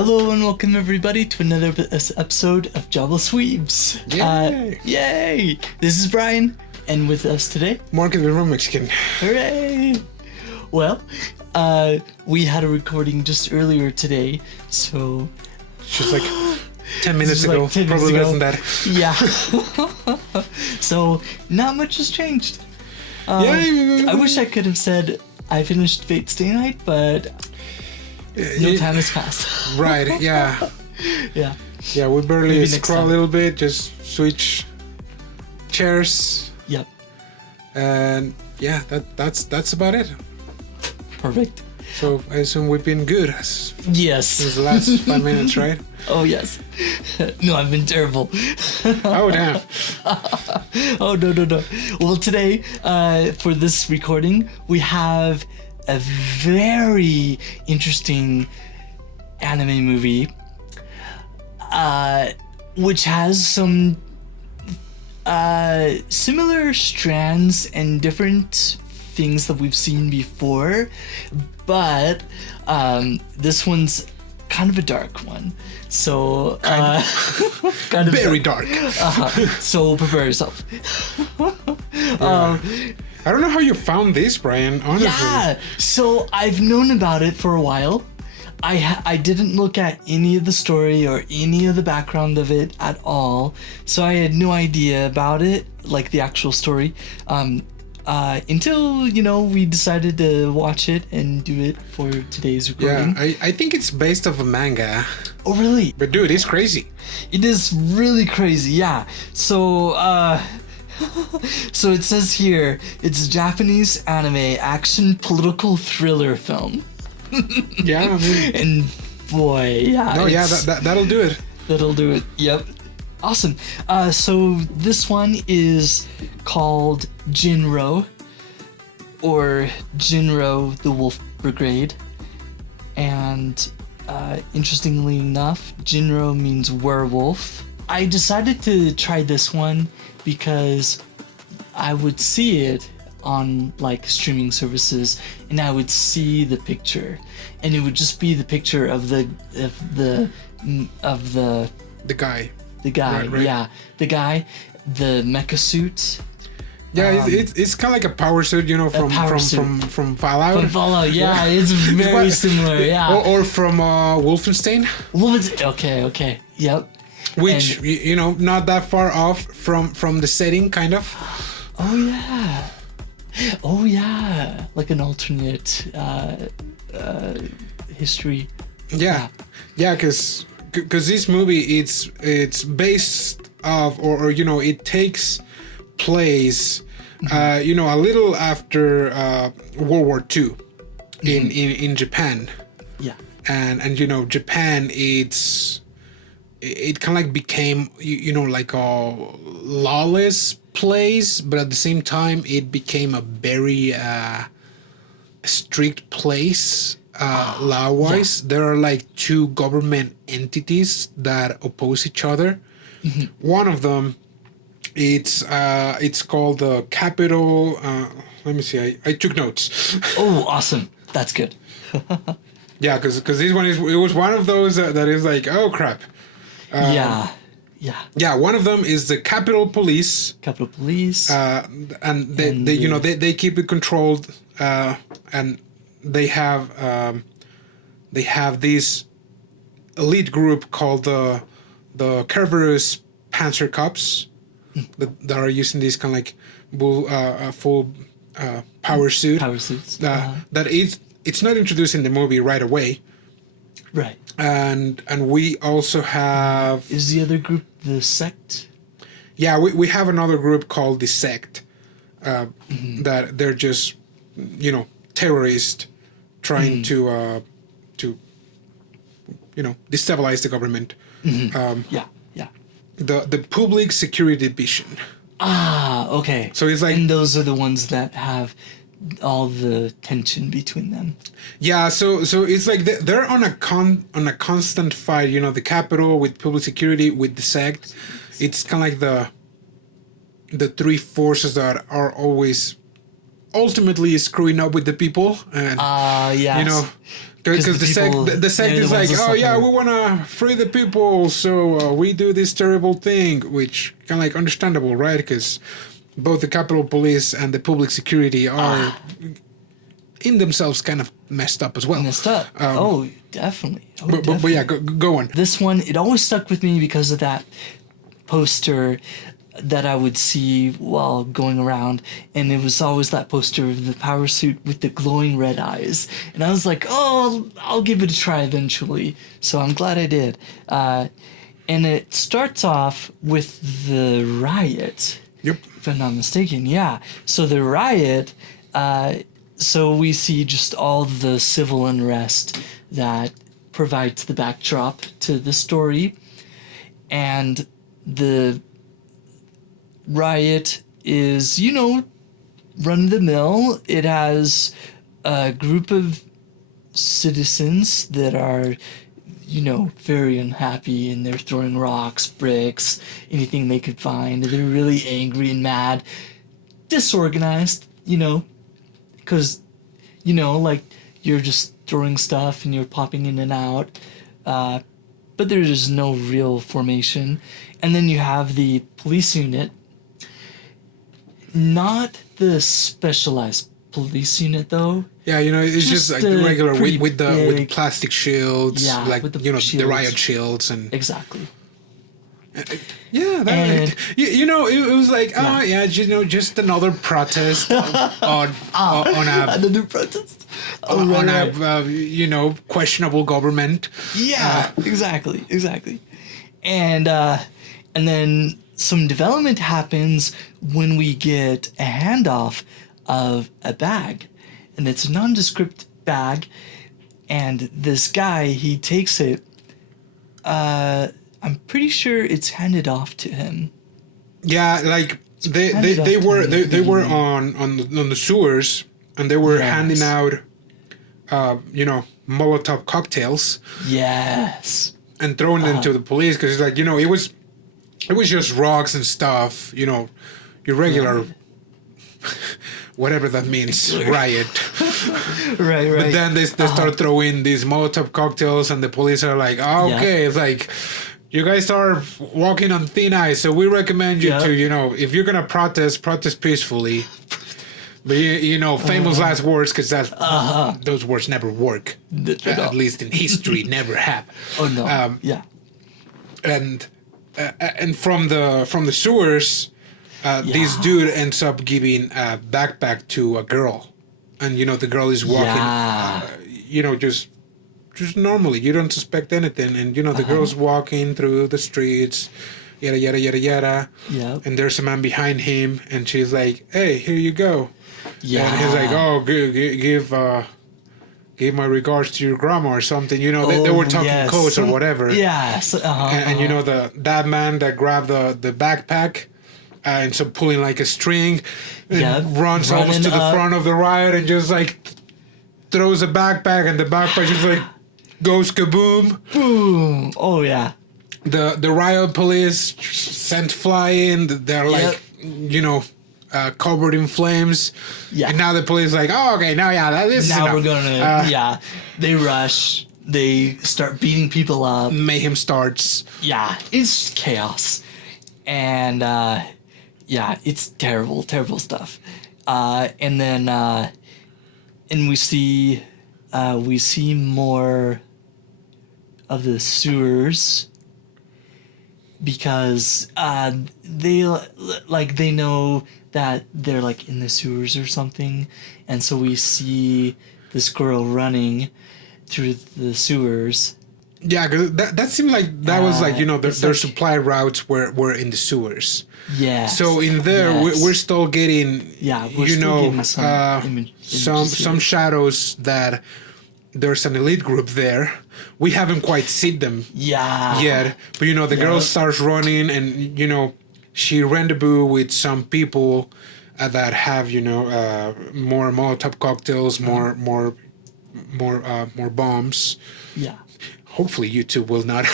Hello and welcome everybody to another episode of Jobless Weebs. Yay! Yay! This is Brian, and with us today, Market the Room Mexican. hooray! Well, we had a recording just earlier today, so Just like 10 minutes Just like ago. 10 minutes Probably ago. less than that. yeah. So not much has changed. Yeah. I wish I could have said I finished Fate Stay Night, but no time has passed. Right, yeah. Yeah. Yeah, we barely Maybe next scroll a time. little bit, just switch chairs, Yep. and yeah, that's about it. Perfect. So I assume we've been good Yes. since the last 5 minutes, right? Oh yes. No, I've been terrible. Oh, damn. Oh no. Well, today, for this recording, we have a very interesting anime movie, which has some similar strands and different things that we've seen before, but this one's kind of a dark one. So kind of Very dark. So prepare yourself. I don't know how you found this, Brian, honestly. Yeah. So I've known about it for a while. I didn't look at any of the story or any of the background of it at all, so I had no idea about it, like the actual story, until we decided to watch it and do it for today's recording. Yeah, I think it's based off a manga. Oh really? But dude, it's crazy. It is really crazy, yeah. So, so it says here, it's a Japanese anime action political thriller film. Yeah, I mean, And boy, yeah. no, yeah, it's- that'll do it. That'll do it. Yep. Awesome. So this one is called Jin-roh, or Jin-roh the Wolf Brigade. And interestingly enough, Jin-roh means werewolf. I decided to try this one because I would see it on like streaming services, and I would see the picture, and it would just be the picture of the The guy. guy, Right. yeah, the guy, the mecha suit. Yeah, it's kind of like a power suit, from power suit. from Fallout. From Fallout, yeah, it's very what- similar, yeah. Or from Wolfenstein, Well, it's okay, yep. which And- not that far off from the setting, kind of. Oh yeah, like an alternate history. Yeah, because this movie it's based off or it takes place a little after World War II in Japan. Yeah. And Japan, it kind of like became like a lawless place, but at the same time it became a very strict place law wise. There are like two government entities that oppose each other. One of them, it's called the capital. Let me see, I took notes. Oh, awesome. That's good. Yeah, because this one it was one of those that is like, oh crap. Yeah. Yeah, one of them is the Capitol Police, Capitol Police. and they keep it controlled, and they have this elite group called the Kerberos Panzer Cops that are using this kind of like full power suit. Power suits. That it's not introduced in the movie right away. Right. And we also have Is the other group the sect? yeah, we have another group called the sect, that they're just terrorists trying to destabilize the government. Yeah. The Public Security Division. Ah, okay. So it's like, and those are the ones that have all the tension between them. yeah, so it's like they're on a constant fight. The Capitol with Public Security, with the sect. It's kind of like the three forces that are always ultimately screwing up with the people, and Yes. Because the sect is like, oh yeah, we want to free the people, so we do this terrible thing, which kind of like understandable, right? Because both the Capitol Police and the public security are in themselves kind of messed up as well. Messed up. Definitely. But yeah, go on. This one, it always stuck with me because of that poster that I would see while going around, and it was always that poster of the power suit with the glowing red eyes, and I was like, oh, I'll give it a try eventually. So I'm glad I did. And it starts off with the riot. Yep. If I'm not mistaken, yeah. So the riot, so we see just all the civil unrest that provides the backdrop to the story, and the riot is, run of the mill. It has a group of citizens that are, very unhappy, and they're throwing rocks, bricks, anything they could find. They're really angry and mad, disorganized, because, like you're just throwing stuff and you're popping in and out, but there's no real formation. And then you have the police unit. Not the specialized police unit, though. Yeah, it's just like the regular with plastic shields, like with the shields. The riot shields and exactly. Yeah, it was like just another protest on another protest on a questionable government. Yeah, exactly, and then some development happens when we get a handoff of a bag, and it's a nondescript bag, and this guy, he takes it. I'm pretty sure it's handed off to him. Yeah, like they were on the sewers, and they were handing out Molotov cocktails. Yes. And throwing them to the police, because it's like, it was just rocks and stuff, your regular, whatever that means, riot. Right. But then they start throwing these Molotov cocktails, and the police are like, okay, it's like, you guys are walking on thin ice, so we recommend you to, if you're going to protest peacefully. But, famous last words, because those words never work. At least in history, never have. Oh, no. Yeah. And from the sewers, this dude ends up giving a backpack to a girl, and the girl is walking, just normally. You don't suspect anything, and the girl's walking through the streets, yada yada yada yada. Yeah. And there's a man behind him, and she's like, "Hey, here you go." Yeah. And he's like, "Oh, give my regards to your grandma," or something. They were talking codes or whatever. Yes. And that man that grabbed the backpack ends up pulling like a string and runs almost to the front of the riot and just like throws a backpack, and the backpack just like goes kaboom. Boom. Oh yeah. The riot police sent flying. They're like, covered in flames. Yeah. And now the police like, oh, okay, now this is enough. We're gonna they rush. They start beating people up. Mayhem starts. Yeah, it's chaos, and it's terrible stuff. And then and we see more of the sewers, because they know that they're like in the sewers or something, and so we see this girl running through the sewers. Yeah, cause that seemed like that was like their supply routes were in the sewers. Yeah. So in there we're still getting some shadows that there's an elite group there. We haven't quite seen them yet, but the girl starts running, and she rendezvous with some people that have more Molotov cocktails, more bombs. Yeah. Hopefully YouTube will not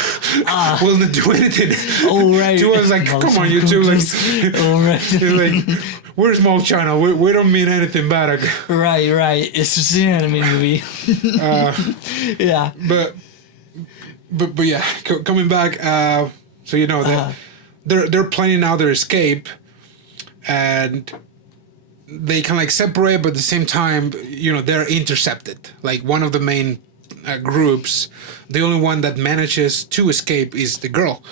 do anything right. to us. Like, come on, YouTube. Like, right. like, we're a small channel. We don't mean anything bad. Right. It's just an anime movie. Yeah. But yeah, coming back. So they're planning out their escape, and they can like separate, but at the same time, they're intercepted. Like one of the main groups, the only one that manages to escape is the girl.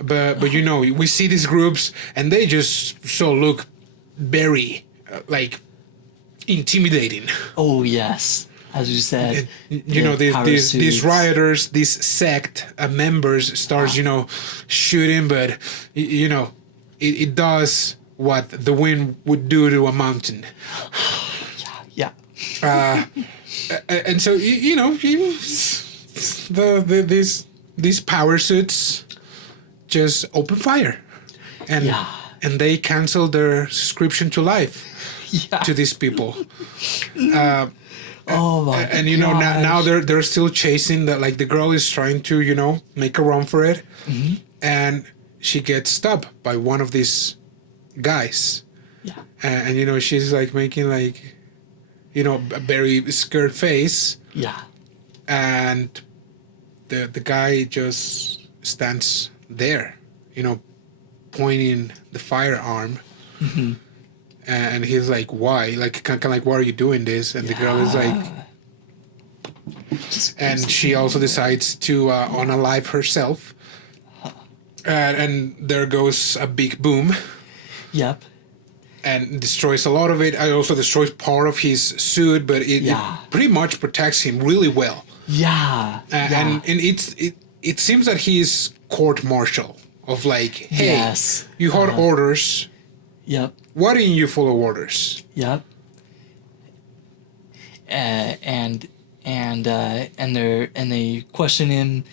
But we see these groups, and they just look very like intimidating. Oh yes, as you said. These rioters, these sect members starts shooting, but it does what the wind would do to a mountain. Yeah. And so these power suits just open fire, and they cancel their subscription to life to these people. Oh my! And now they're still chasing that. Like the girl is trying to make a run for it, and she gets stopped by one of these guys. Yeah. And she's like making like a very scared face. Yeah. And the guy just stands there, pointing the firearm. Mm-hmm. And he's like, why? Like, kind of like, why are you doing this? And the girl is like, and she also decides to unalive herself. And there goes a big boom. Yep. And destroys a lot of it. It also destroys part of his suit, but it pretty much protects him really well. Yeah. And it seems that he's court-martial of like, hey, you had orders. Yep. Why didn't you follow orders? Yep. And they question him.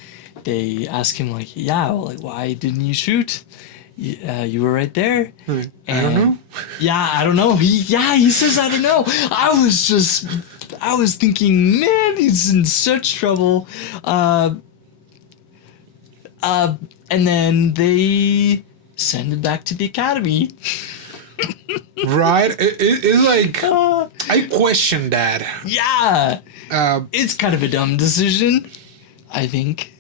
They ask him like, why didn't you shoot? You were right there. I don't know. Yeah, I don't know. He says I don't know. I was thinking, man, he's in such trouble. And then they send him back to the academy. Right? It's like, I question that. Yeah. It's kind of a dumb decision, I think.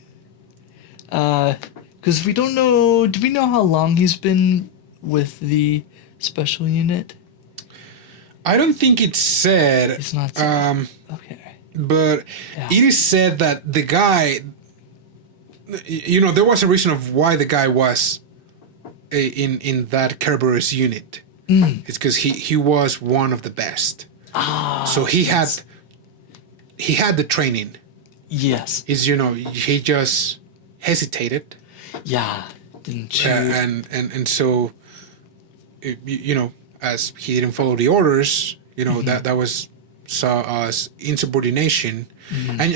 Because we don't know... Do we know how long he's been with the special unit? I don't think it's said. It's not said. Okay. But it is said that the guy... there was a reason of why the guy was in that Kerberos unit. It's because he was one of the best. So he had the training. Yes. He just hesitated. Yeah. Didn't choose. And so, as he didn't follow the orders, that was saw as insubordination. And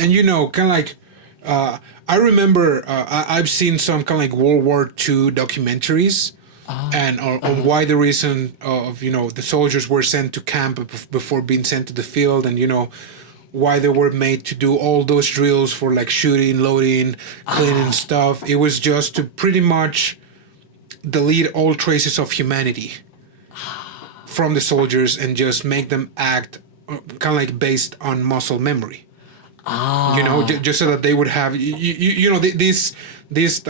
kind of like, I remember I've seen some kind of like World War II documentaries. And on why the reason of the soldiers were sent to camp before being sent to the field, and why they were made to do all those drills for like shooting, loading, cleaning stuff. It was just to pretty much delete all traces of humanity from the soldiers and just make them act kind of like based on muscle memory. Just so that they would have this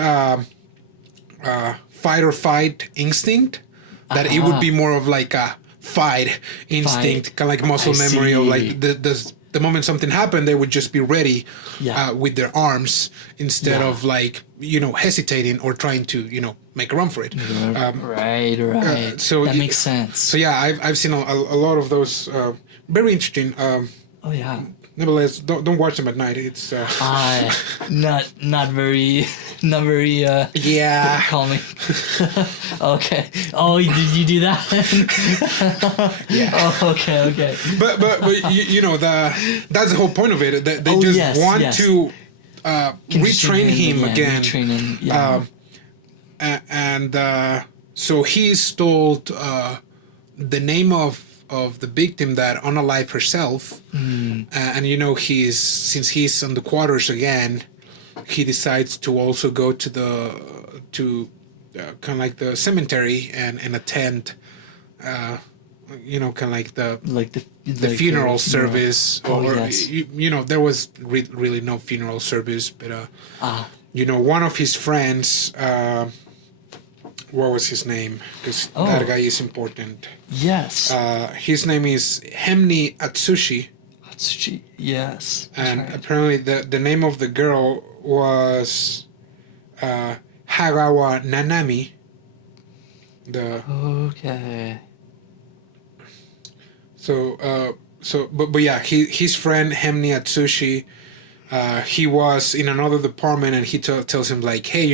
fight or fight instinct, that it would be more of like a fight instinct, kind of like muscle memory of like the moment something happened, they would just be ready with their arms instead of like hesitating or trying to make a run for it. Right. So that makes sense. So I've seen a lot of those very interesting. Oh yeah. Nevertheless, don't watch them at night. It's not very calming. Okay. Oh, did you do that? Yeah. Oh, okay. But that's the whole point of it. They just want to retrain him again. Retrain him. Yeah. And so he's told the name of the victim that unalived herself, and since he's on the quarters again, he decides to also go to kind of like the cemetery and attend kind of like the Like the like funeral funeral. service, Oh, or yes. there was really no funeral service, but Ah, one of his friends, what was his name? Because that oh, guy is important. yes. His name is Hemni Atsushi, Atsushi. Yes. That's and right. apparently the name of the girl was Hagawa Nanami. The Okay. but yeah, his friend Hemni Atsushi, he was in another department, and he tells him like, hey,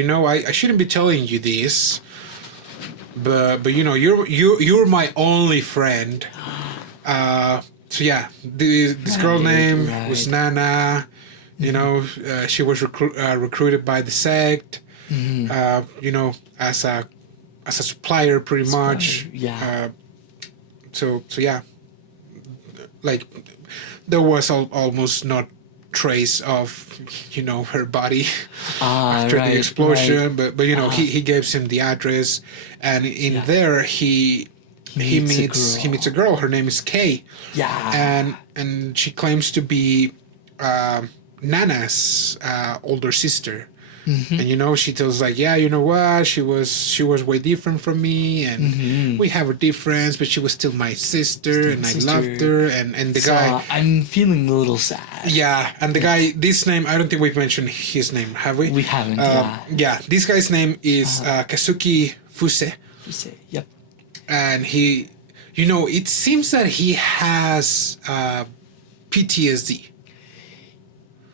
I shouldn't be telling you this, but you're my only friend. So yeah, this girl name was Right. Nana. She was recruited by the sect. Mm-hmm. As a supplier, pretty much. Yeah. So yeah, like there was almost not trace of her body after the Right. explosion, Right. but he gives him the address, and in Yeah. there he meets a girl. Her name is Kei, Yeah. and she claims to be Nana's older sister. Mm-hmm. And she tells like, yeah, you know what, she was way different from me, and Mm-hmm. we have a difference, but she was still my sister, Still and my I sister. loved her. And the So guy, I'm feeling a little sad. yeah, and the guy, this name, I don't think we've mentioned his name, have we? We haven't. Yeah. Yeah, this guy's name is Kazuki Fuse, You say. Yep. and he, it seems that he has PTSD.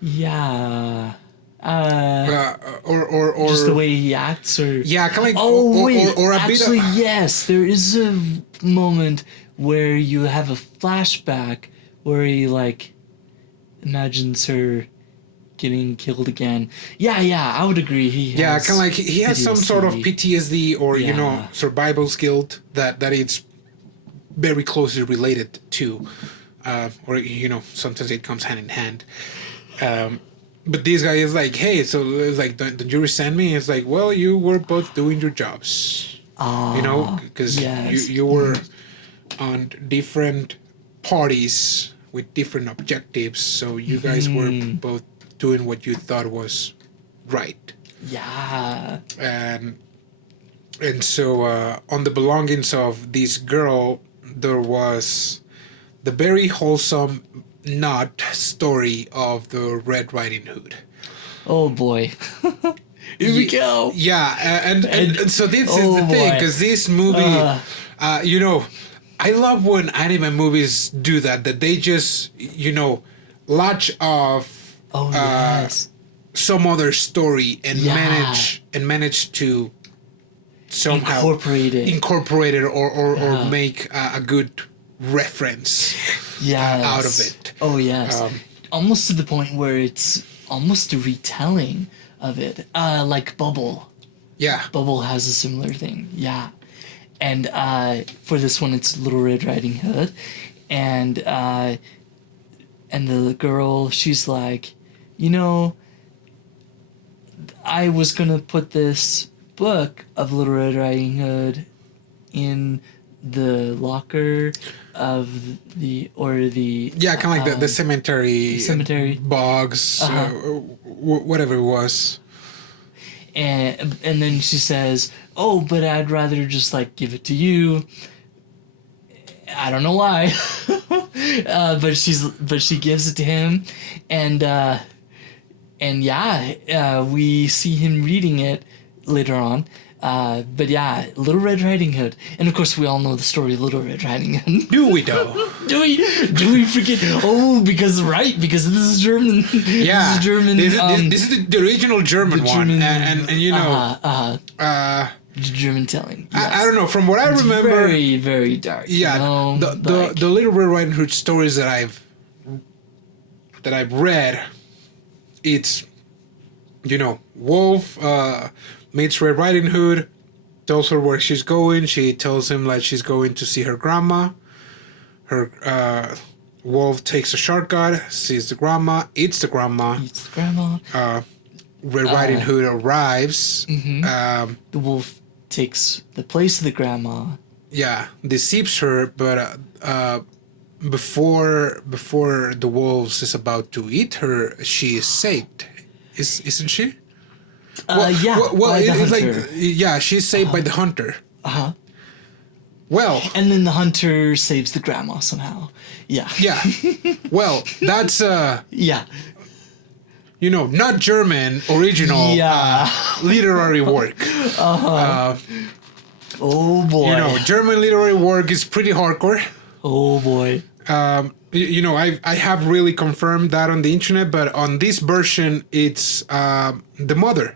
Yeah. Or Just the way he acts, or yeah, kind of like, oh wait, or a actually bit of, yes, there is a moment where you have a flashback where he like imagines her getting killed again. Yeah, I would agree. He yeah, has kind of like he has some sort of PTSD, or Yeah. survival guilt that it's very closely related to, or sometimes it comes hand in hand. But this guy is like, hey, so it's like, don't you resent me? It's like, well, you were both doing your jobs, because yes. you were on different parties with different objectives, so you guys were both doing what you thought was right. Yeah. And so on the belongings of this girl, there was the very wholesome not story of the Red Riding Hood. Oh boy. Here we go. Yeah, and so this is oh the thing, boy. because this movie, I love when anime movies do that they just, latch off Oh yes. some other story and Yeah. manage to somehow Incorporate it. or make a good reference Yes. out of it. Oh yes. Almost to the point where it's almost a retelling of it. Like Bubble. Yeah. Bubble has a similar thing. Yeah. And for this one it's Little Red Riding Hood. And the girl, she's like, I was gonna put this book of Little Red Riding Hood in the locker of the Yeah, kind of like the cemetery bogs, whatever it was. and then she says, oh, but I'd rather just like give it to you. I don't know why. But she gives it to him, and we see him reading it later on. But yeah, Little Red Riding Hood, and of course we all know the story of Little Red Riding Hood. Do we though? do we forget? Oh, because this is German. Yeah, this is German. This is the original German one, German, and the German telling. Yes. I don't know, from what I remember. Very, very dark. Yeah, the Little Red Riding Hood stories that I've read, it's Wolf meets Red Riding Hood, tells her where she's going. She tells him like she's going to see her grandma. Her Wolf takes a shortcut, sees the grandma, eats the grandma. Red Riding Hood arrives. The wolf takes the place of the grandma deceives her, but before the wolves is about to eat her, she is saved, isn't she? Yeah, by the it's hunter. like she's saved by the hunter. Uh-huh. Well, And then the hunter saves the grandma somehow. Yeah. yeah. Well, that's Yeah. not German original Yeah. literary work. Oh boy. German literary work is pretty hardcore. Oh boy. I have really confirmed that on the internet, but on this version, it's the mother.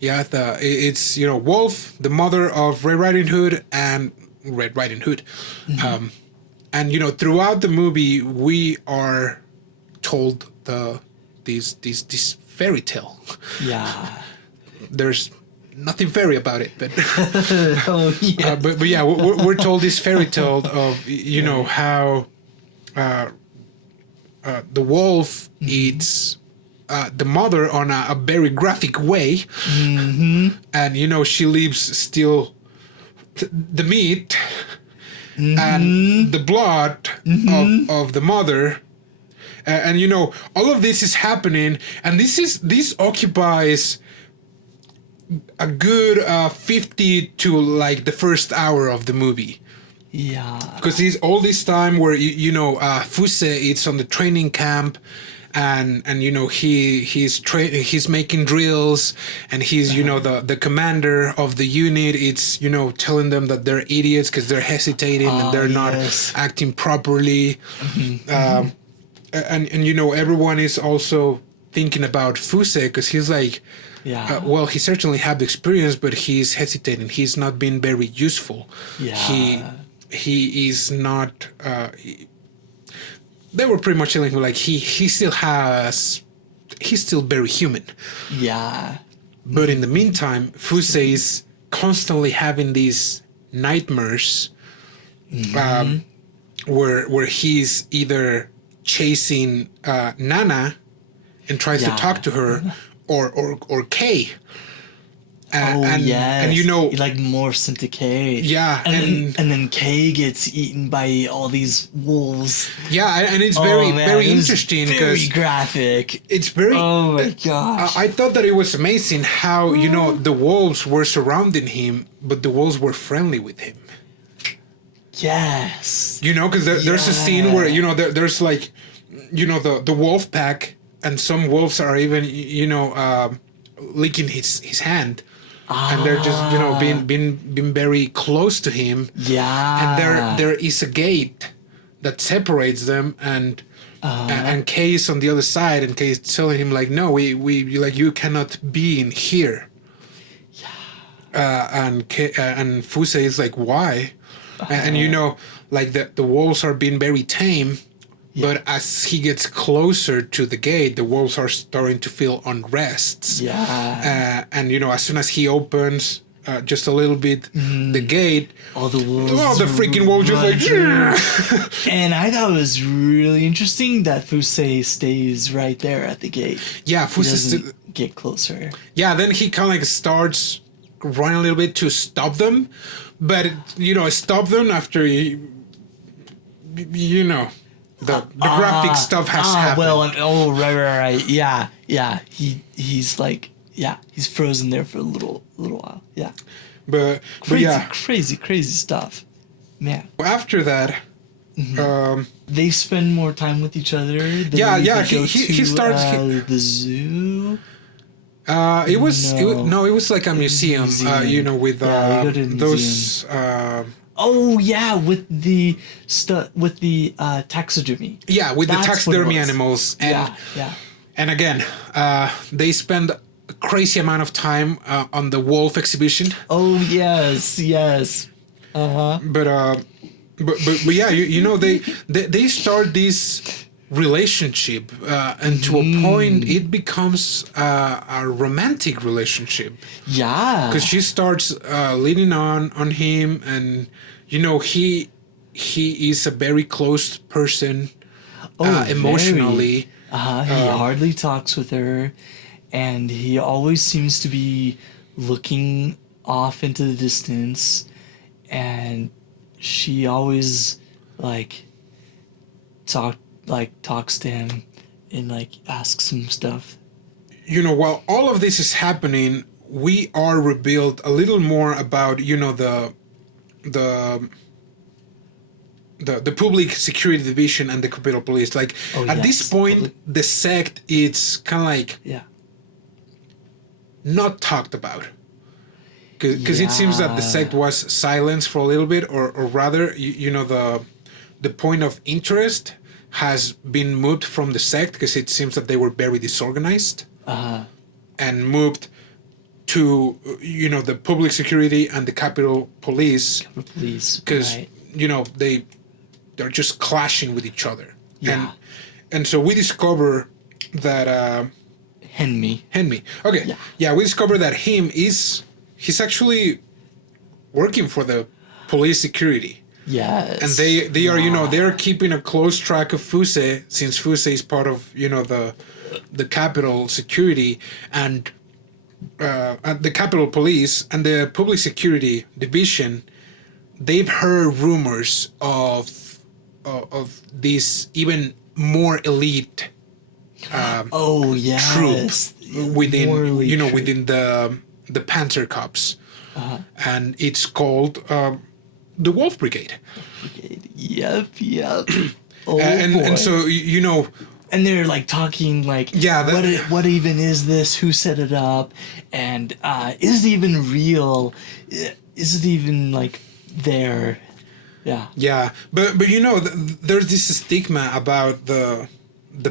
Yeah, it's Wolf, the mother of Red Riding Hood, and Red Riding Hood, and throughout the movie we are told this fairy tale. Yeah. There's nothing fairy about it, but Oh yeah. but yeah, we're told this fairy tale of how the wolf eats the mother on a very graphic way, and she leaves still the meat and the blood of the mother. And all of this is happening, and this occupies a good 50 to like the first hour of the movie. Yeah. Because he's all this time where Fuse is on the training camp, and he's making drills, and he's the commander of the unit. It's telling them that they're idiots because they're hesitating and they're not acting properly. And everyone is also thinking about Fuse because he's like, well, he certainly had the experience, but he's hesitating. He's not being very useful. Yeah. He is not. They were pretty much telling him like he's still very human. Yeah. But in the meantime, Fuse is constantly having these nightmares, where he's either chasing Nana and tries to talk to her, or Kei. And he like morphs into Kei. Yeah, and then Kei gets eaten by all these wolves. Yeah, and it's very interesting because very graphic. It's very. Oh my gosh! I thought that it was amazing how the wolves were surrounding him, but the wolves were friendly with him. Yes. Because there's a scene where there's like, the wolf pack, and some wolves are even licking his hand. And they're just being very close to him. Yeah. And there is a gate that separates them, and Kei is on the other side, and Kei is telling him like, no, we like, you cannot be in here. Yeah. And Fuse is like, why? And like the wolves are being very tame. Yeah. But as he gets closer to the gate, the wolves are starting to feel unrests. Yeah. And as soon as he opens just a little bit the gate, all the wolves. Oh, the freaking wolves just like. Yeah. And I thought it was really interesting that Fuse stays right there at the gate. Yeah, Fuse doesn't get closer. Yeah, then he kind of like starts running a little bit to stop them, but stop them after The graphic stuff has happened. Well, right. Yeah. He's like, he's frozen there for a little while. Yeah. But crazy stuff, man. After that, they spend more time with each other. He starts the zoo. It was like a museum. With those. Oh yeah, with the taxidermy. Yeah, with the taxidermy animals, and and again, they spend a crazy amount of time on the wolf exhibition. Oh yes. But yeah, they start this relationship, and to a point, it becomes a romantic relationship. Yeah, because she starts leaning on him, and he is a very close person emotionally. He hardly talks with her, and he always seems to be looking off into the distance. and she always like talks to him and like asks him stuff. You know, while all of this is happening, we are revealed a little more about, you know, the public security division and the Capitol Police. Like at this point, the sect is kind of like not talked about, because it seems that the sect was silenced for a little bit, or rather, you know, the point of interest has been moved from the sect, because it seems that they were very disorganized, and moved to, you know, the public security and the Capitol Police, because you know they're just clashing with each other. And so we discover that Henmi. Okay. Yeah, we discover that he's actually working for the police security. Yes. And they are, you know, they're keeping a close track of Fuse, since Fuse is part of, you know, the Capitol security, and the Capitol Police and the Public Security Division. They've heard rumors of these even more elite troop within, you know, within the Panther Cops, and it's called the Wolf Brigade. Yep. And so, you know, and they're like talking like, what even is this? Who set it up? And is it even real? Is it even like there? Yeah, but you know, there's this stigma about the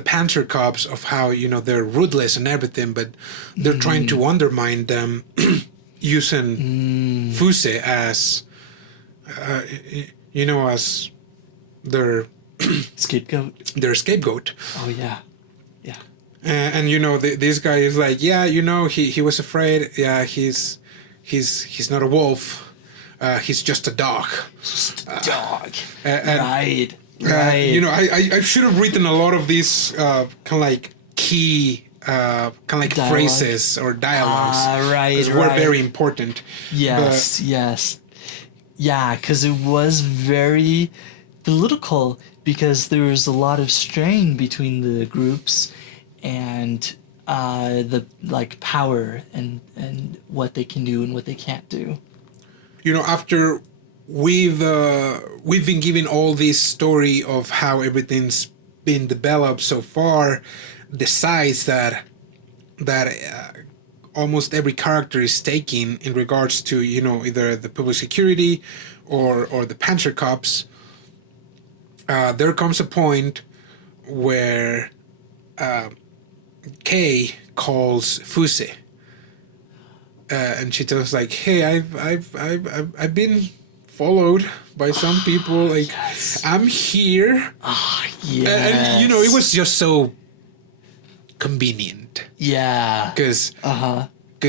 Panther Cops of how, you know, they're ruthless and everything, but they're trying to undermine them using Fuse as you know, as their scapegoat. Oh yeah. And you know, this guy is like, you know, he was afraid. Yeah, he's not a wolf. He's just a dog. Right. You know, I should have written a lot of these kind of like key kind of like phrases or dialogues. Because were very important. Yes. Yeah, because it was very political, because there was a lot of strain between the groups and the like power and what they can do and what they can't do. You know, after we've been given all this story of how everything's been developed so far, the sides that almost every character is taking in regards to, you know, either the public security or the Panther Cops, there comes a point where Kei calls Fuse. And she tells like, "Hey, I've been followed by some people. Like, I'm here." And you know, it was just so convenient. Yeah. Because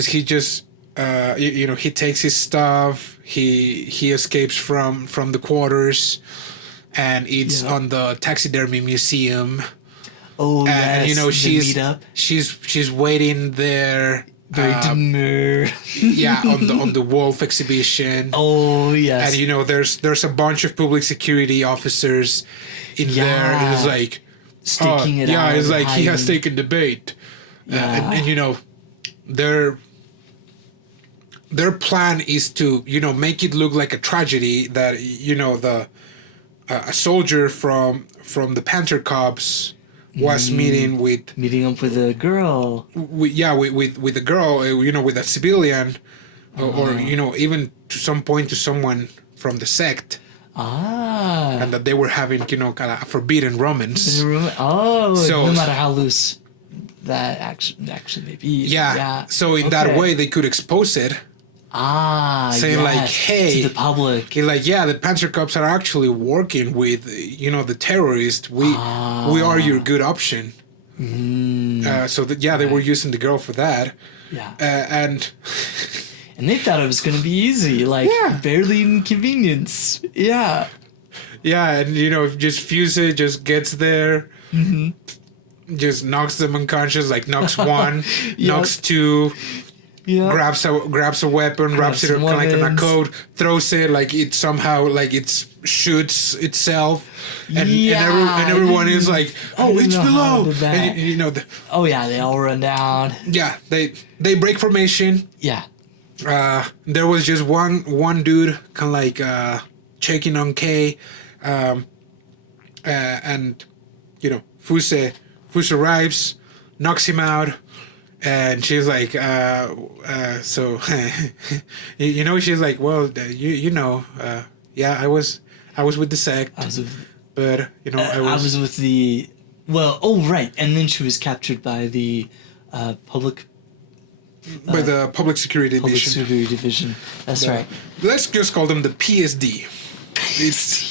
he just you know, he takes his stuff. He escapes from the quarters, and it's on the taxidermy museum. Oh, and you know, she's waiting there. Very demure. on the wolf exhibition. Oh yes. And you know, there's a bunch of public security officers in there. And it's like sticking it out. Yeah, it's like hiding. He has taken the bait. And you know, their plan is to, you know, make it look like a tragedy that, you know, a soldier from the Panther Cops was meeting up with a girl. With a girl, you know, with a civilian, or you know, even to some point to someone from the sect. And that they were having, you know, kind of a forbidden romance. So no matter how loose that actually may be. Yeah. So in that way, they could expose it. Saying like, hey, to the public. He's like, the Panther Cops are actually working with, you know, the terrorists. We are your good option. So that they were using the girl for that. And they thought it was going to be easy, like barely inconvenience. Yeah, and you know, just Fuse just gets there, just knocks them unconscious, like knocks one, knocks two. Yeah. grabs a weapon, wraps it some kind of like in a weapons. coat, throws it like it somehow like it shoots itself, and Yeah, everyone is like, I oh, didn't it's know how below, to do that. and you know, Oh yeah, they all run down. yeah, they break formation. Yeah. There was just one dude kind of like checking on Kei, and you know, Fuse arrives, knocks him out, and she's like, so you know, she's like, well, you know, yeah, I was with the sect, I was with, but you know, I was with the, well, oh right, and then she was captured by the public by the public security public division. security division. That's right. Let's just call them the PSD. It's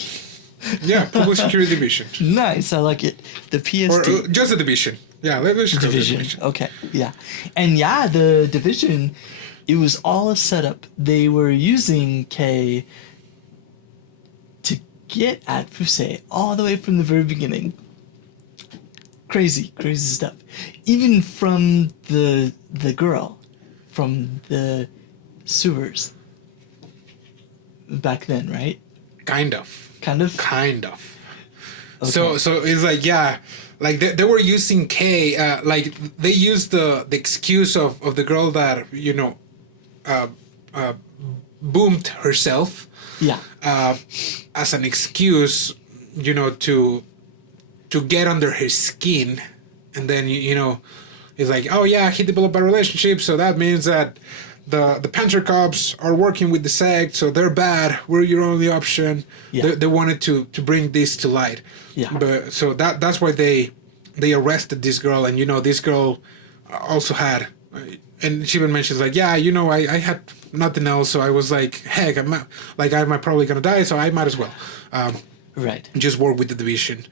yeah, public security division, Nice, I like it. The PSD. or just the division. Yeah, let's just call it the Division. division. Okay, yeah. And yeah, the division, it was all a setup. They were using Kei to get at Fusei all the way from the very beginning. Crazy stuff. Even from the girl, from the sewers. Back then, right? Kind of. Kind of? So Okay. so it's like, yeah, like they were using Kei, like they used the excuse of the girl that, you know, boomed herself, Yeah. as an excuse, you know, to get under her skin, and then you know, it's like, oh yeah, he developed a relationship, so that means that the Panther cops are working with the sect, so they're bad. We're your only option. Yeah. They wanted to bring this to light. Yeah. But so that's why they arrested this girl, and you know, this girl also had, and she even mentions like, yeah, you know, I had nothing else, so I was like, heck, I'm probably gonna die, so I might as well. Right. Just work with the division.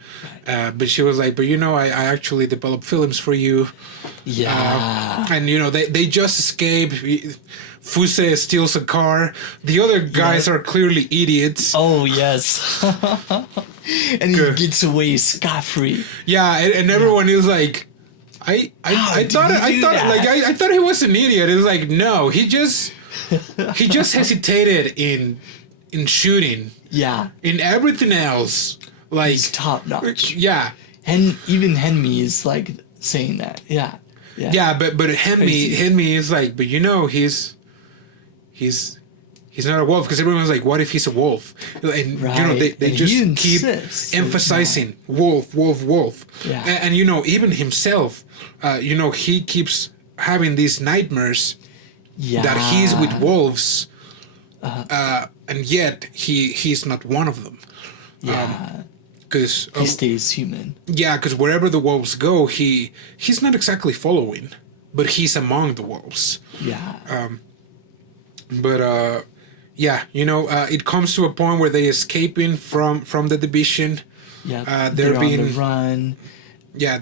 But she was like, but you know, I actually developed films for you. Yeah. And you know, they just escape. Fuse steals a car. The other guys are clearly idiots. Oh yes. And he Good. gets away scot-free. Yeah, and everyone is like, I did thought he do that? like I thought he was an idiot. It was like, no, he just hesitated in shooting. Yeah. In everything else, like, He's top notch. yeah. And even Henmi is like saying that. Yeah. Yeah. Yeah, but Crazy. Henmi is like, but you know, he's not a wolf, because everyone's like, what if he's a wolf? And you know, they Right. And just he keep insists emphasizing wolf. Yeah. And you know, even himself, you know, he keeps having these nightmares Yeah. that he's with wolves, and yet he's not one of them. Yeah. Because He stays human. yeah, because wherever the wolves go, he's not exactly following, but he's among the wolves. Yeah. But yeah, you know, it comes to a point where they escaping from the division. Yeah. they're on being the run. yeah,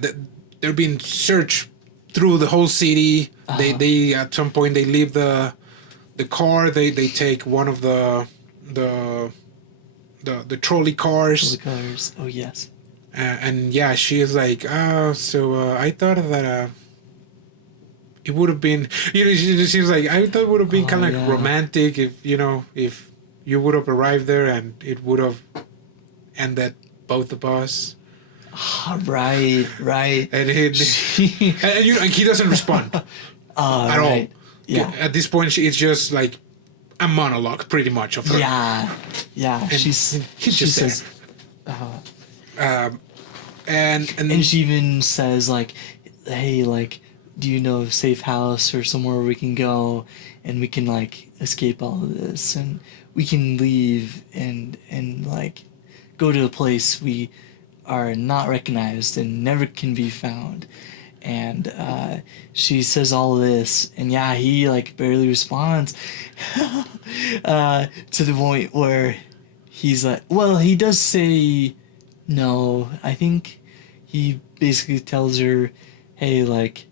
they're being searched through the whole city. They at some point they leave the car. They take one of the trolley cars. Colors. Oh yes. And yeah, she is like, so I thought that it would have been, you know, she was like, I thought it would have been kind of like romantic if, you know, if you would have arrived there and it would have ended both of us. Right. And and you know, and he doesn't respond at all. Yeah. At this point, it's just like a monologue, pretty much, of her. Yeah. Yeah. And She just says. And she even says like, "Hey, like, do you know of a safe house or somewhere we can go, and we can like escape all of this, and we can leave and like go to a place we are not recognized and never can be found." And she says all of this, and yeah, he like barely responds to the point where he's like, well, he does say no. I think he basically tells her, hey, like,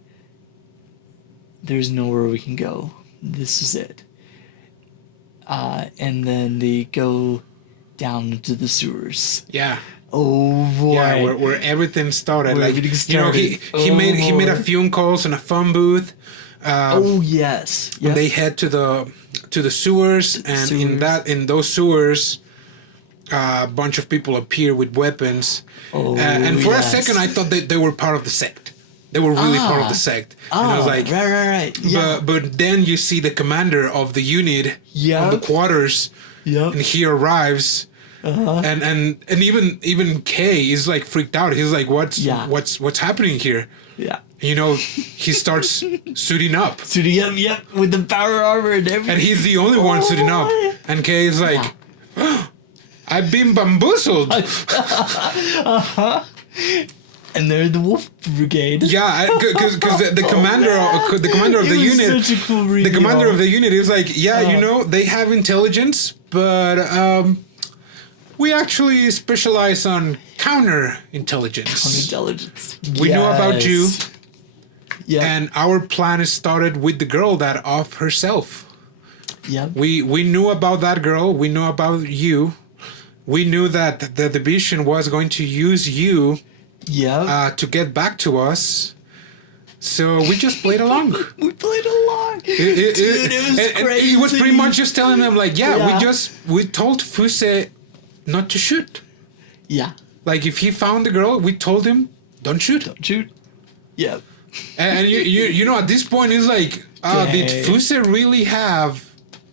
there's nowhere we can go. This is it. And then they go down into the sewers. yeah. Oh boy. Yeah, where everything started. Where Like, everything you know, started. he made a boy. phone calls in a phone booth. Oh yes. Yep. They head to the sewers, and in those sewers, a bunch of people appear with weapons. Oh, And for yes. a second, I thought that they were part of the sect. They were really part of the sect. And I was like, right. Yeah. But then you see the commander of the unit on the quarters, and he arrives. And even Kei is like freaked out. He's like, what's happening here? Yeah. You know, he starts suiting up. Suiting up, yep, with the power armor and everything. And he's the only one suiting up. And Kei is like, I've been bamboozled. And they're the Wolf Brigade. Yeah, because the commander of the unit, such a cool reveal. the commander of the unit is like, you know, they have intelligence, but we actually specialize on counterintelligence. We know about you. Yeah. And our plan started with the girl that off herself. Yeah. We knew about that girl. We knew about you. We knew that the division was going to use you to get back to us. So we just played along. We played along. Dude, it was crazy. He was pretty much just telling them like, we told Fuse not to shoot. Yeah. Like if he found the girl, we told him, don't shoot. Don't shoot. Yeah. And you know, at this point, it's like, did Fuse really have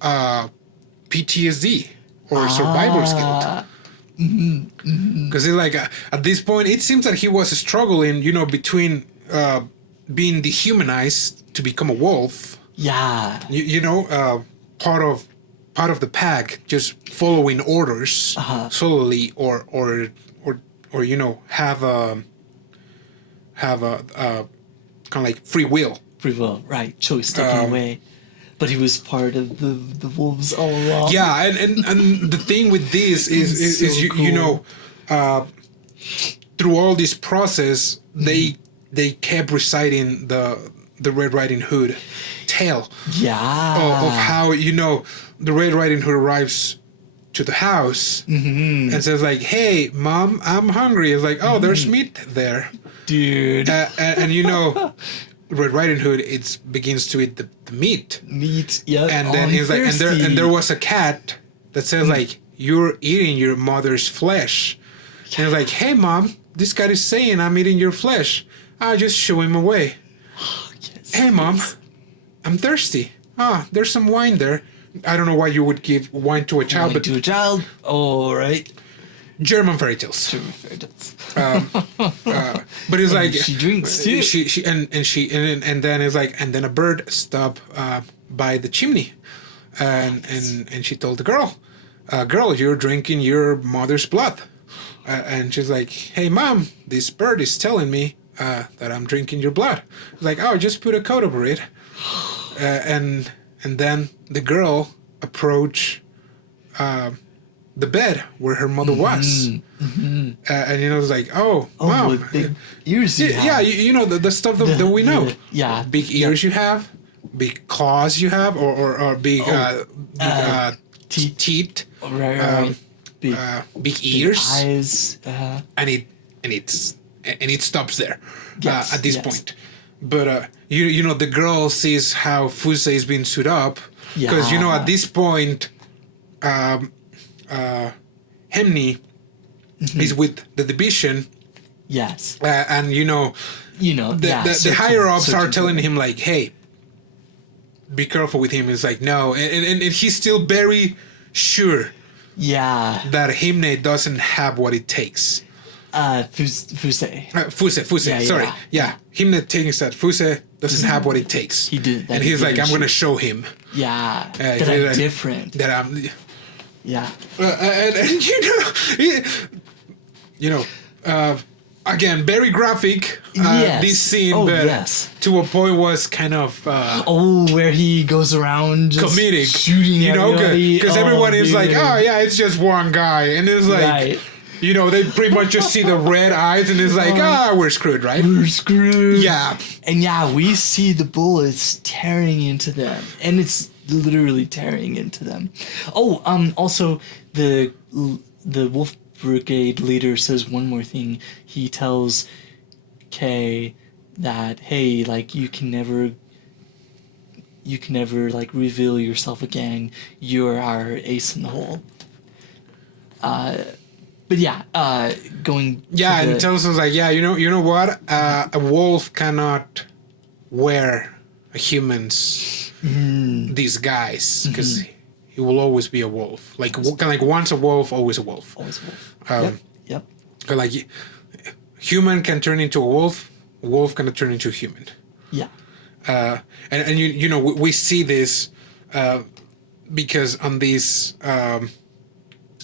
PTSD or survivor's guilt? Because it's like, at this point, it seems that he was struggling, you know, between being dehumanized to become a wolf. Yeah. You know, part of the pack, just following orders solely, or you know, have a kind of like free will. Free will, right? Choice taken away. But he was part of the wolves all along. Yeah, and the thing with this is so you, cool. you know, through all this process, they kept reciting the Red Riding Hood tale. Yeah. Of how, you know, the Red Riding Hood arrives to the house and says like, "Hey, Mom, I'm hungry." It's like, "Oh, there's meat there." Dude. And you know, Red Riding Hood begins to eat the meat. Yeah. And then he's like, and there was a cat that says like, "You're eating your mother's flesh." And it's like, "Hey, Mom, this cat is saying I'm eating your flesh. I'll just shoo him away." Yes, "Hey, Mom, I'm thirsty. There's some wine there." I don't know why you would give wine to a child, but to a child. Oh, right. German fairy tales. German fairy tales. But it's like she drinks too. And then it's like, and then a bird stopped by the chimney, and she told the girl, "Girl, you're drinking your mother's blood." And she's like, "Hey, Mom, this bird is telling me that I'm drinking your blood." It's like, "Oh, just put a coat over it." And then the girl approached the bed where her mother was. And you know, it's like, "Oh, Mom. With big ears you know, the stuff that we know. Big ears you have, big claws you have, or big teeth. Right. Big ears. Eyes. And it stops there at this point. But you know, the girl sees how Fuse is being suited up, because you know, at this point, Hemni is with the division. Yes. And you know, the higher ups are telling him like, "Hey, be careful with him." It's like, no, and he's still very sure. Yeah. That Himne doesn't have what it takes. Fuse. Fuse. Sorry. Yeah. Himne thinks that Fuse doesn't have what it takes. He did. And he's like, "I'm going to show him." Yeah. That I'm different. That I'm. Yeah. And you know, again, very graphic. This scene, but to a point was kind of. Where he goes around just comedic, shooting, you know, because everyone is like, "Oh yeah, it's just one guy," and it's like, you know, they pretty much just see the red eyes, and it's like, we're screwed, right? We're screwed. Yeah, and we see the bullets tearing into them, and it's literally tearing into them. Also the Wolf Brigade leader says one more thing. He tells Kei that, hey, like, you can never you can never like reveal yourself again. You're our ace in the hole. But yeah, going. Yeah, to and tells us like, yeah, you know what? A wolf cannot wear a human's disguise because he will always be a wolf. Like once a wolf, always a wolf. Always a wolf. Yep. 'Cause, like human can turn into a wolf can turn into a human. Yeah. And you know we see this because on this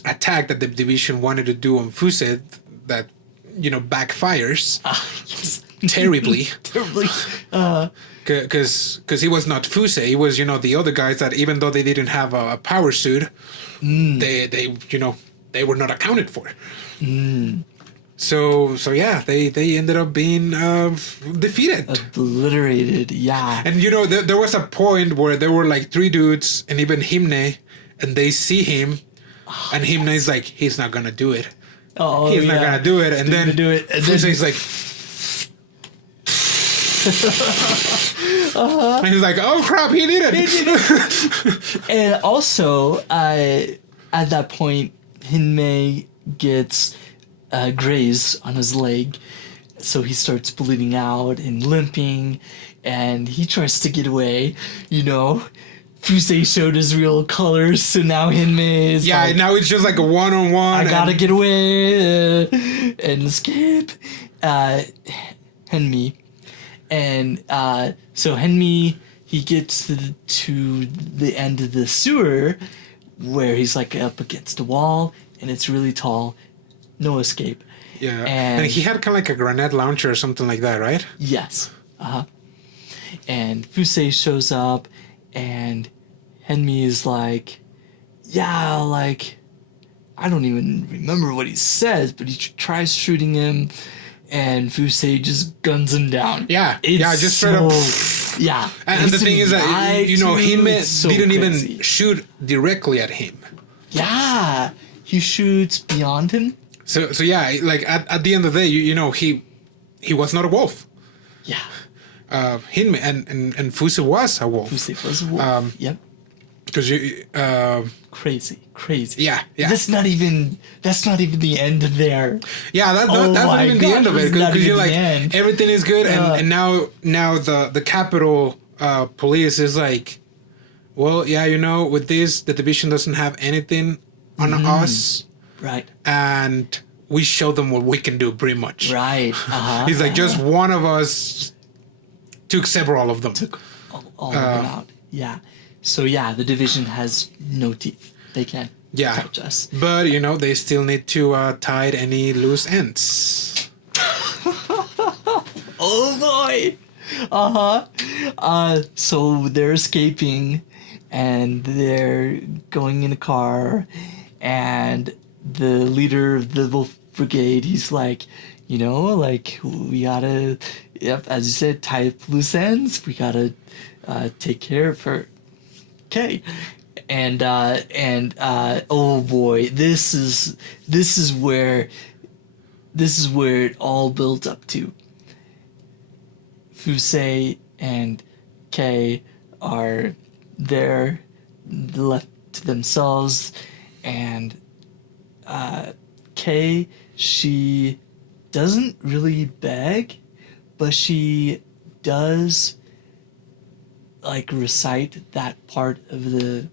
attack that the division wanted to do on Fuse that backfires Yes. terribly. Terribly. Because he was not Fuse, he was the other guys that even though they didn't have a power suit, they were not accounted for. So yeah, they ended up being defeated, Obliterated. Yeah. and there was a point where there were like 3 dudes and even Himne, and they see him, and Himne is like, he's not gonna do it. Oh, He's not gonna do it, and then do it, and Fuse then is like. And he's like, oh crap, he did it. And also, at that point, Hinmei gets grazed on his leg, so he starts bleeding out and limping, and he tries to get away. Fusei showed his real colors, so now Hinmei is like, now it's just like a one-on-one. I gotta get away and escape. Henmi. And so Henmi, he gets to the end of the sewer where he's like up against a wall and it's really tall. No escape. Yeah. And he had kind of like a grenade launcher or something like that, right? Yes. And Fusei shows up and Henmi is like, yeah, like, I don't even remember what he says, but he tries shooting him. And Fusei just guns him down. Yeah, just straight up. Yeah. And the thing is that, Hinme didn't crazy. even shoot directly at him. Yeah. He shoots beyond him. So yeah, like at the end of the day, he was not a wolf. Yeah. Hinme and Fuse was a wolf. Fusei was a wolf. Yep. Because Crazy. Yeah. That's not even the end of there. Yeah, that's not even the end of it, because you're like, end. everything is good, and now the capital police is like, well, yeah, with this, the division doesn't have anything on us, Right. and we show them what we can do, pretty much. Right. He's like, just one of us took several of them. Took all of them out. Yeah. So yeah, the division has no teeth. They can't touch us. But they still need to tie any loose ends. Oh boy. So they're escaping and they're going in a car, and the leader of the Wolf Brigade, he's like, we gotta, as you said, tie up loose ends. We gotta take care of her. Okay. And oh boy, this is where it all built up to. Fusei and Kei are there, left to themselves, and Kei, she doesn't really beg, but she does like recite that part of the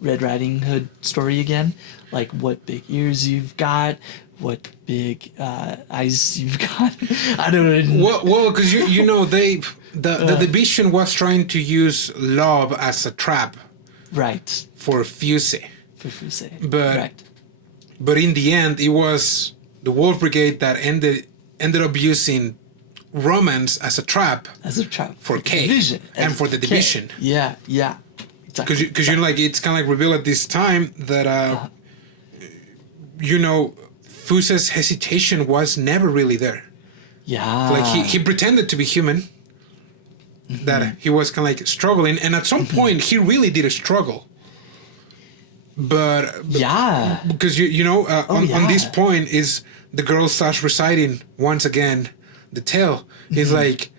Red Riding Hood story again, like what big ears you've got, what big eyes you've got. I don't know. Well, because the division was trying to use love as a trap, Right. for Fuse. For Fusei. But right. But in the end, it was the Wolf Brigade that ended up using romance as a trap. As a trap for Kei division, and for the Kei. division. Yeah. Exactly. Because it's kind of like revealed at this time that Fuse's hesitation was never really there. Yeah. Like he pretended to be human. That he was kind of like struggling, and at some point he really did struggle. But yeah, because on this point is the girl starts reciting once again the tale. He's like,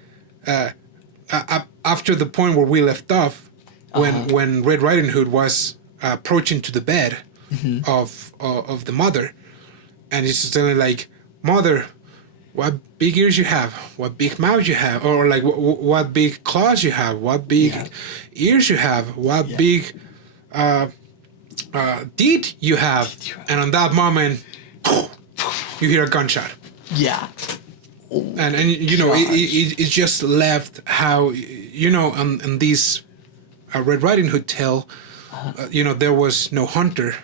after the point where we left off, when Red Riding Hood was approaching to the bed of the mother, and he's telling like, "Mother, what big ears you have? What big mouth you have? Or like what big claws you have? What big ears you have? What big teeth you have?" And on that moment, you hear a gunshot. Yeah. And you know, it just left how, you know, on this Red Riding Hood tale, you know, there was no hunter.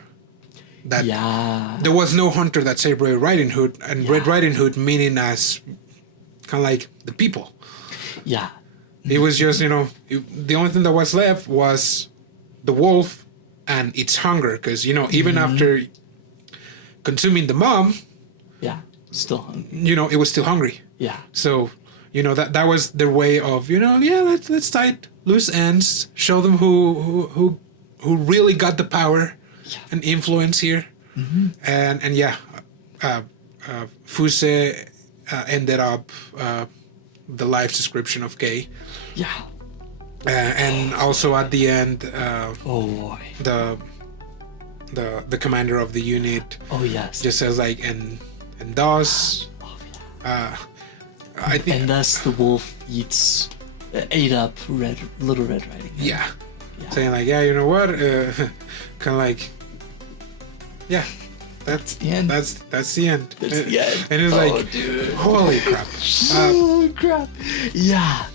There was no hunter that saved Red Riding Hood, and Red Riding Hood meaning as kind of like the people. Yeah. It was just, you know, the only thing that was left was the wolf and its hunger, because, you know, even after consuming the mom, still hungry. You know, it was still hungry. Yeah. So, you know, that was their way of, you know, let's tie loose ends, show them who really got the power and influence here. And Fuse ended up the life description of Kei. Yeah. And also at the end, oh boy. The commander of the unit. Oh yes. Just says like and thus. I think. And thus the wolf ate up Little Red Riding Hood. Yeah. Saying like, yeah, you know what? Kind of like, yeah. That's the end. That's the end. That's the end. And it's like, dude. Holy crap. Holy crap. Yeah.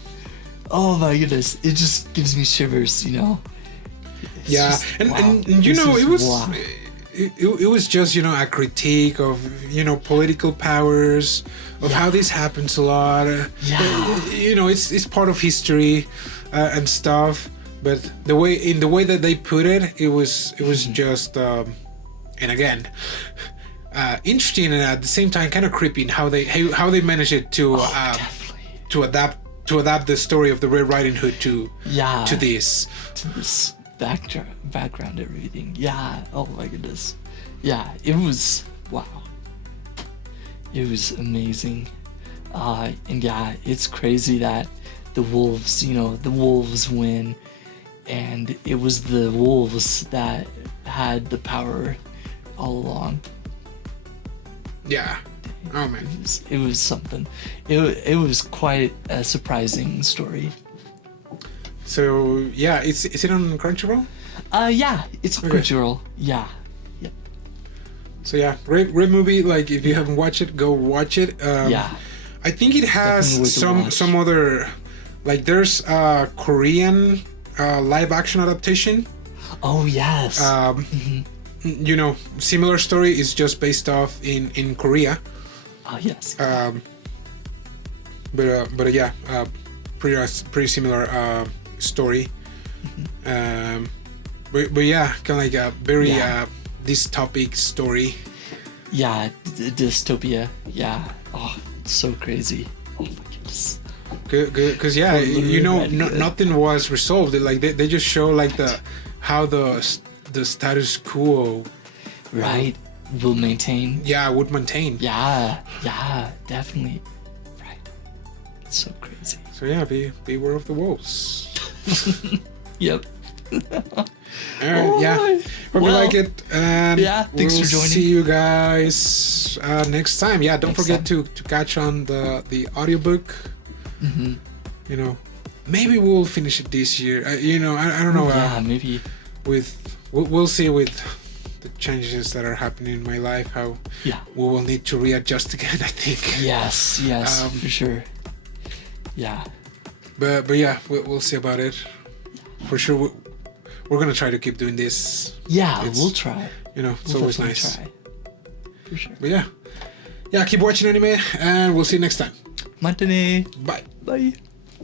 Oh my goodness. It just gives me shivers, you know. It's just, and you know, it was it was just, you know, a critique of, you know, political powers, of how this happens a lot. You know, it's part of history and stuff, but the way that they put it, it was just and again, interesting and at the same time kind of creepy in how they managed it to adapt the story of the Red Riding Hood to this background everything. Yeah. Oh my goodness. Yeah. It was wow. It was amazing. And yeah, it's crazy that the wolves win, and it was the wolves that had the power all along. Yeah. Oh man. It was something. It was quite a surprising story. So yeah, is it on Crunchyroll? Yeah, it's on Crunchyroll. Yeah. Yep. So yeah, great movie. Like if you haven't watched it, go watch it. I think it has some other, like there's a Korean live action adaptation. Oh yes. You know, similar story is just based off in Korea. Oh yes. But yeah, pretty similar story. But yeah, kind of like a very dystopic story. Yeah, dystopia. Yeah. Oh, it's so crazy. Oh my goodness. Because yeah, you know, nothing was resolved. Like they just show like how the status quo, right, will maintain. Yeah, would maintain. Yeah, definitely. Right. It's so crazy. So yeah, beware of the wolves. Yep. Alright, yeah. Hope you like it. And thanks for joining. See you guys next time. Yeah, don't forget to catch on the audiobook. You know, maybe we'll finish it this year. You know, I don't know. Yeah, maybe. We'll see with the changes that are happening in my life, how we will need to readjust again, I think. Yes, for sure. Yeah. But yeah, we'll see about it. For sure, we're gonna try to keep doing this. Yeah, we'll try. You know, it's always nice. Try. For sure. But yeah, keep watching anime, and we'll see you next time. Matane. Bye. Bye.